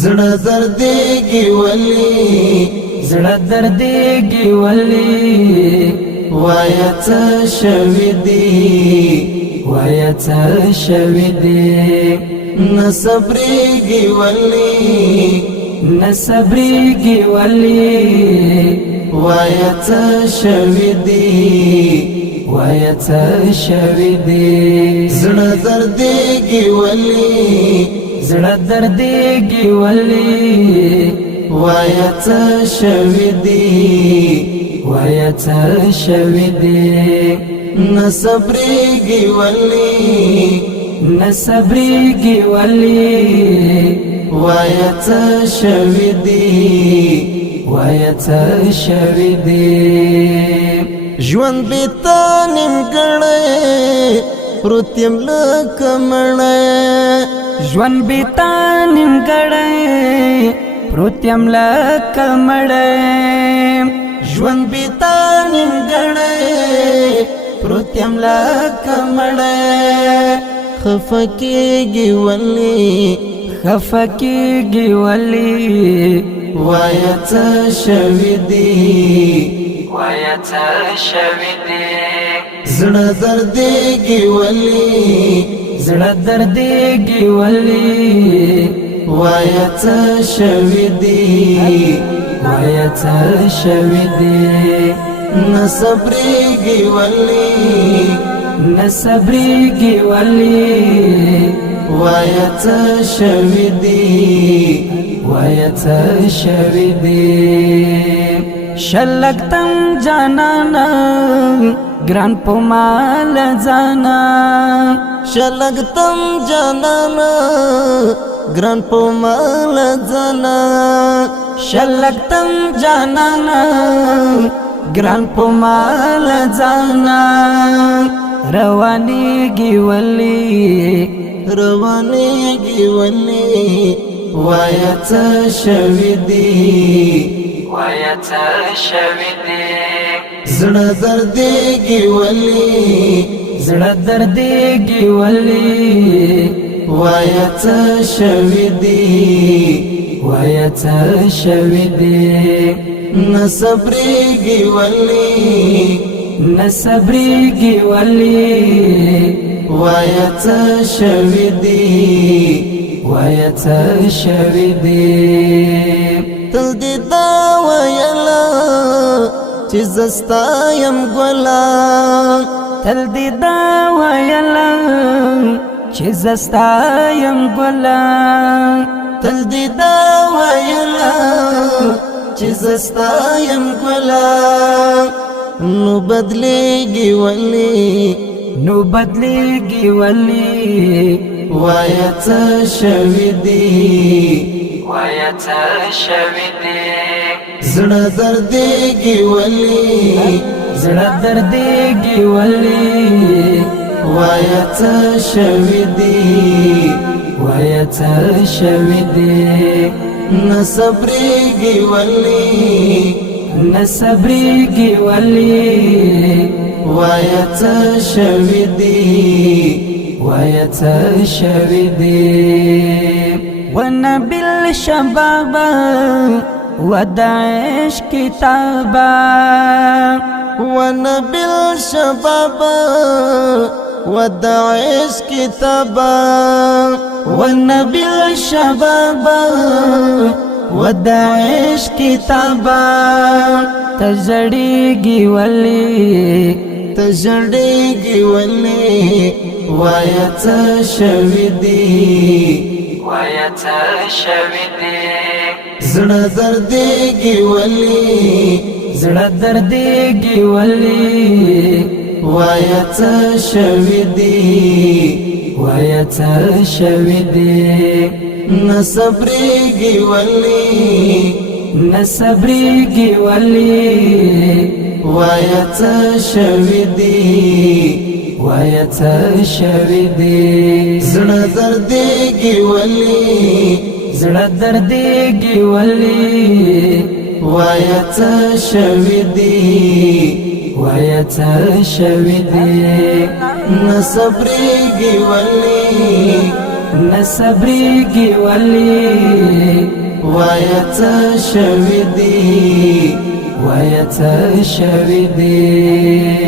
زړه دردېږي ولې زړه دردېږي ولې وایه څه شوي دي وایه څه شوي دي نه صبرېږي ولې نه صبرېږي ولې وایه څه شوي دي وایه څه شوي دي زړه دردېږي ولې زړه دردېږي ولې وایه څه شوي دي وایه څه شوي دي نه صبرېږي ولې نه صبرېږي ولې وایه څه شوي دي وایه څه شوي دي ژوند بې تا نیمګړی پروت یم لکه مړی ژوند بې تا نیمګړی پروت یم لکه مړی ژوند بې تا نیمګړی پروت یم لکه مړی خفه کېږي ولې خفه کېږي ولې وایه څه شوي دي وایه څه شوي دي زړه دردېږي ولې زړه دردېږي ولې وایه څه شوي دي وایه څه شوي دي نه صبرېږي ولې نه صبرېږي ولې وایه څه شوي دي وایه څه شوي دي شلګتم جانانا ګران په مال ځانا شلګتم جانانا ګران په مال ځانا شلګتم جانانا ګران په مال ځانا روانېږي ولې روانېږي ولې وایه څه شوي دي وایه څه شوي دي زړه دردېږي ولې زړه دردېږي ولې وایه څه شوي دي وایه څه شوي دي نه صبرېږي ولې نه صبرېږي ولې وایه څه شوي دي وایه څه شوي دي تل دې دا ویله چې زه ستا یم ګله تل دې دا ویله چې زه ستا یم ګله تل دې دا ویله چې زه ستا یم ګله نو بدلېږي ولې نو بدلېږي ولې وایه څه شوي دي وایه څه شوي دي زړه دردېږي ولې زړه دردېږي ولې وایه څه شوي دي وایه څه شوي دي نه صبرېږي ولې نه صبرېږي ولې وایه څه شوي دي وایه څه شوي دي ونبي الشباب ودعش كتابا ونبي الشباب ودعش كتابا ونبي الشباب ودعش كتابا تجړېږي ولې تجړېږي ولې وایه څه شوي دي وایه څه شوي دي زړه دردېږي ولې زړه دردېږي ولې وایه څه شوي دي وایه څه شوي دي نه صبرېږي ولې نه صبرېږي ولې وایه څه شوي دي وایه څه شوي دي زړه دردېږي ولې زړه دردېږي ولې وایه څه شوي دي وایه څه شوي دي نه صبرېږي ولې نه صبرېږي ولې ويتشوي دي